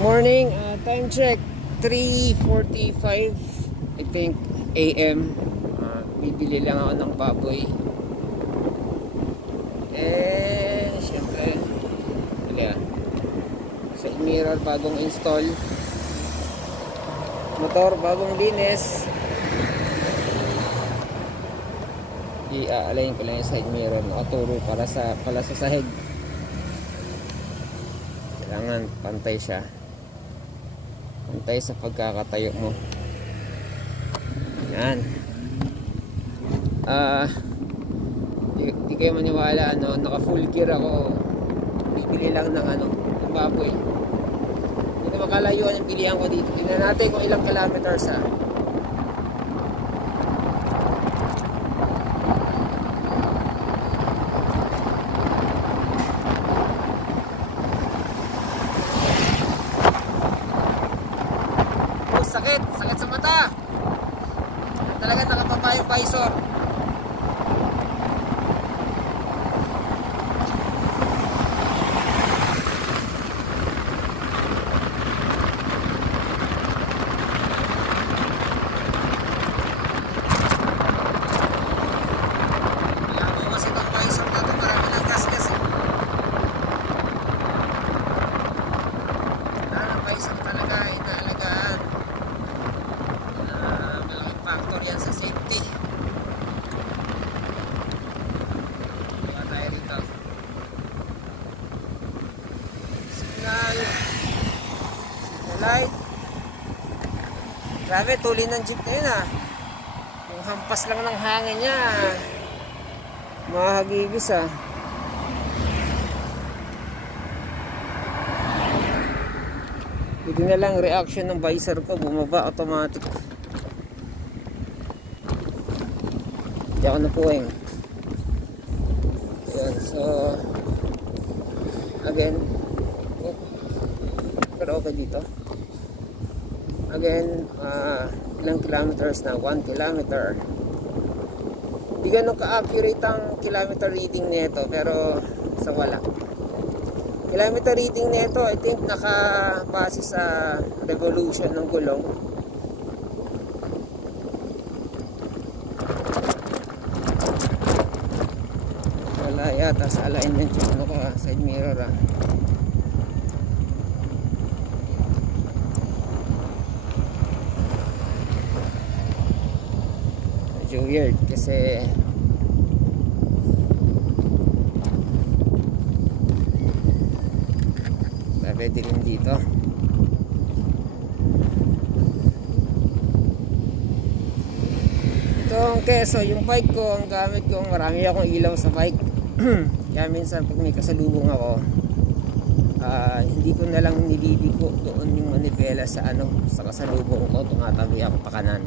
Morning, time check 3:45 I think AM. Bibili lang ako ng baboy. Syempre side mirror bagong install, motor bagong linis. I-align ko lang yung side mirror, nakaturo para sa sahig. Kailangan pantay siya, pantay sa pagkakatayo mo. Yan. Di kayo maniwala, naka full gear ako. Bibili lang ng ng baboy. Hindi na makalayuan yung bilihan ko dito. Tingnan natin kung ilang kilometers sakit sa mata. Talaga nakapapa yung visor. Light. Grabe, tuloy ng jeep na yun Yung hampas lang ng hangin niya, mahagigis Hindi na lang reaction ng visor ko, bumaba automatic. Hindi ako napuwing. Ayan, so again, pero okay dito. Again, ilang kilometers na? 1 kilometer. Hindi ganun ka-accurate ang kilometer reading nito, pero sa wala. Kilometer reading nito, I think nakabase sa revolution ng gulong. Wala yata sa alignment yung side mirror Medyo weird kasi pwede rin dito. Itong keso, yung bike ko, ang gamit ko, marami akong ilaw sa bike. Kaya minsan pag may kasalubong ako, hindi ko na lang nililiko doon yung manibela sa sa kasalubong ko, tumatabi ako pa kanan.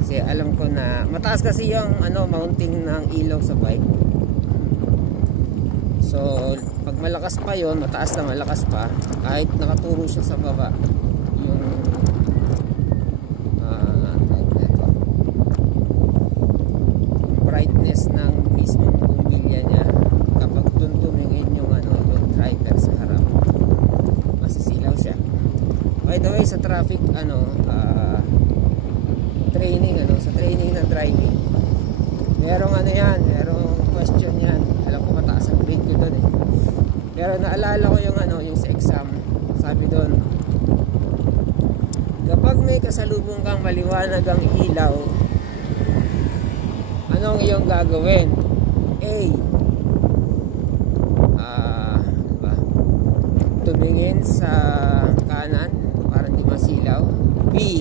Kasi alam ko na mataas kasi yung mounting ng ilaw sa bike. So pag malakas pa yon, mataas na malakas pa, kahit nakaturo siya sa baba, yung brightness ng mismong bumbilya niya, kapag tumingin yung yung driver sa harap, masisilaw siya. By the way, sa traffic training, sa training ng driving, merong merong question yan. Alam ko mataas ang grade ko doon pero naalala ko yung sa exam, sabi doon, kapag may kasalubong kang maliwanag ang ilaw, anong iyong gagawin? A, tumingin sa kanan para hindi masilaw. B,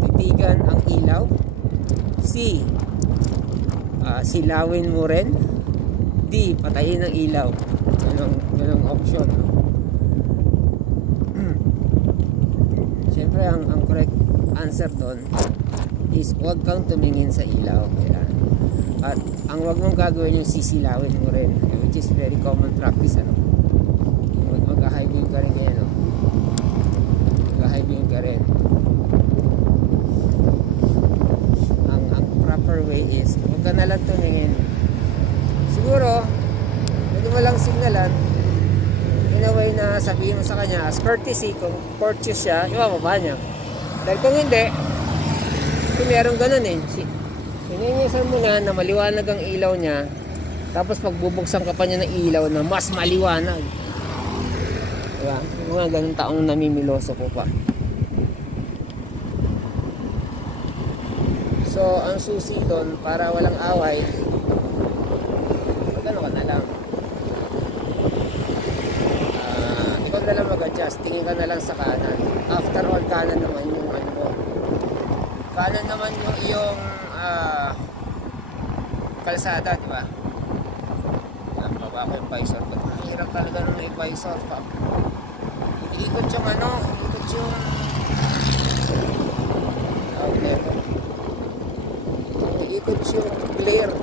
titigan ang ilaw. C, silawin mo rin. D, patayin ang ilaw. Ganong option. Siyempre ang correct answer doon is huwag kang tumingin sa ilaw. At ang huwag mong gagawin yung sisilawin mo rin, which is very common practice. Mag-high beam ka rin ganyan, mag-high beam ka rin. Ang proper way is huwag ka nalang tumingin. Siguro pwede mo lang signalan, in a way na sabihin mo sa kanya as courtesy, kung courteous siya, ibababa niya. Dahil kung hindi, kasi merong ganun eh, sininisan mo na maliwanag ang ilaw niya, tapos pagbubuksan ka pa niya ng ilaw na mas maliwanag, diba? Yung mga ganun taong namimiloso po pa. So ang susi doon, para walang away, magano ka na lang, ikaw na lang mag-adjust, tingin ka na lang sa kanan. After all, kanan naman yung ano mo, kanan naman yung iyong kalsada, di ba? Baba ko yung visor ko. Mahirap talaga nung may visor pa. Iikot yung ano, iikot yung iikot yung glare.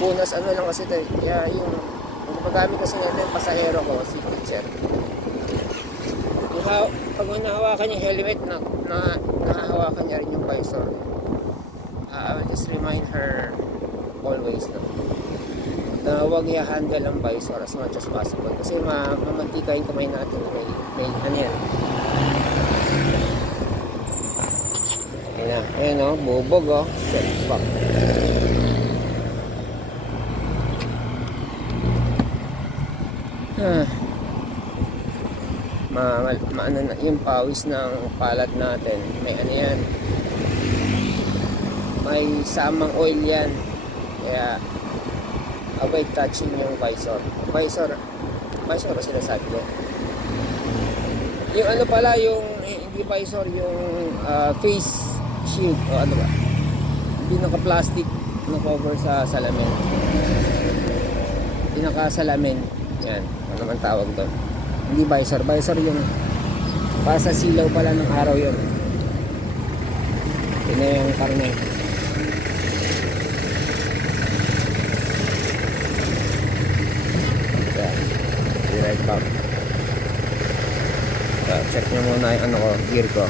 Bonus ano lang kasi ito, kaya yung magamit kasi nito yung pasahero ko, si teacher. Pag nahawakan yung helmet, nahahawakan niya rin yung visor. I will just remind her always na huwag i-handle ang visor as much as possible. Kasi mamantika yung kamay natin. May ano yan. Ayan o, bubog o. Set back. Maano na yung pawis ng palad natin, may ano yan, may samang oil yan, kaya avoid touching yung visor ba sinasabi ko? Yung ano pala, yung hindi visor, yung face shield o ano ba, hindi naka-plastic na cover sa salamin, hindi naka-salamin yan, ano naman tawag doon. Hindi visor yung para sa silaw pala ng araw yun. Yun na yung karne. Yeah. Be right back. Check nyo muna yung ano ko, gear ko.